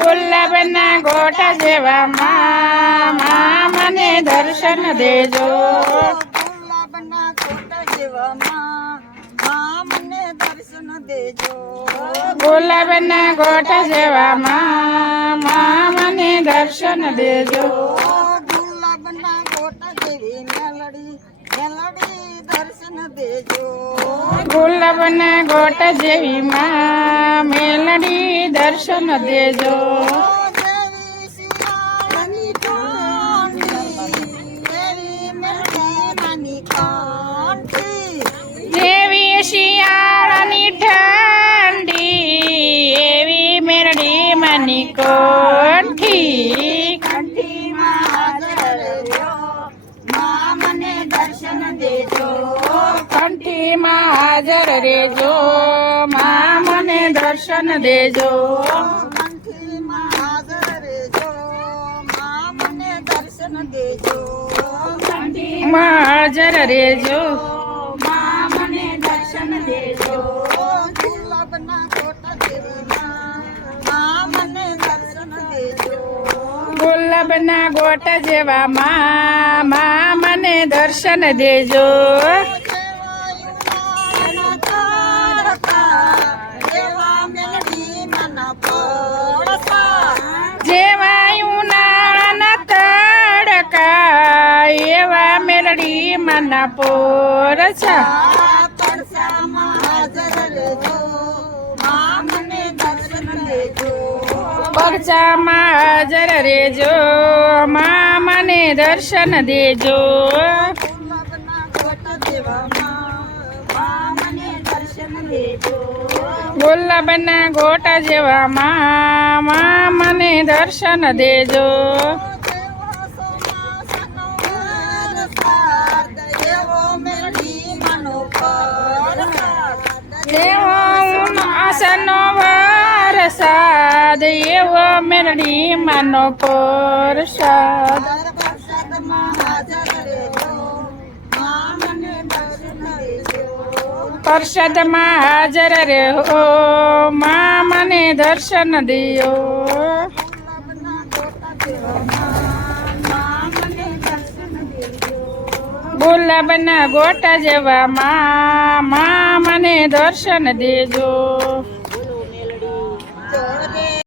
ગુલાબના ગોટા જેવા મા મને દર્શન દેજો. ગુલાબના ગોટા જેવા મા મને દર્શન દેજો ગુલાબના ગોટા જેવા માં મને દર્શન દેજો. મેલડી દર્શન દેજો. ગુલાબના ગોટા જેવી માં મેલડી દર્શન દેજો. નાની શિયાળાની ઠંડી એવી મેરડી મની કોઠી. કંઠીમાં હાજર રેજો માં મને દર્શન દેજો. માં મને દર્શન દેજો. માં હાજર રેજો માં મને દર્શન દેજો. ગુલાબના કોટા જેવી મને દર્શન દેજો. ગુલાબના ગોટ જેવા મા માં મને દર્શન દેજો. મેલડી મના પોરછા પરચામાં હાજર રેજો મા મને દર્શન દેજો. ગુલાબના ગોટા જેવા માં મને દર્શન દેજો. આસનો વરસાદ એવો મેલડી માનો પરસાદ. પ્રસાદમાં હાજર રહ્યો મા મને દર્શન દિયો. ગુલાબના ગોટા જેવા મા મને દર્શન દેજો.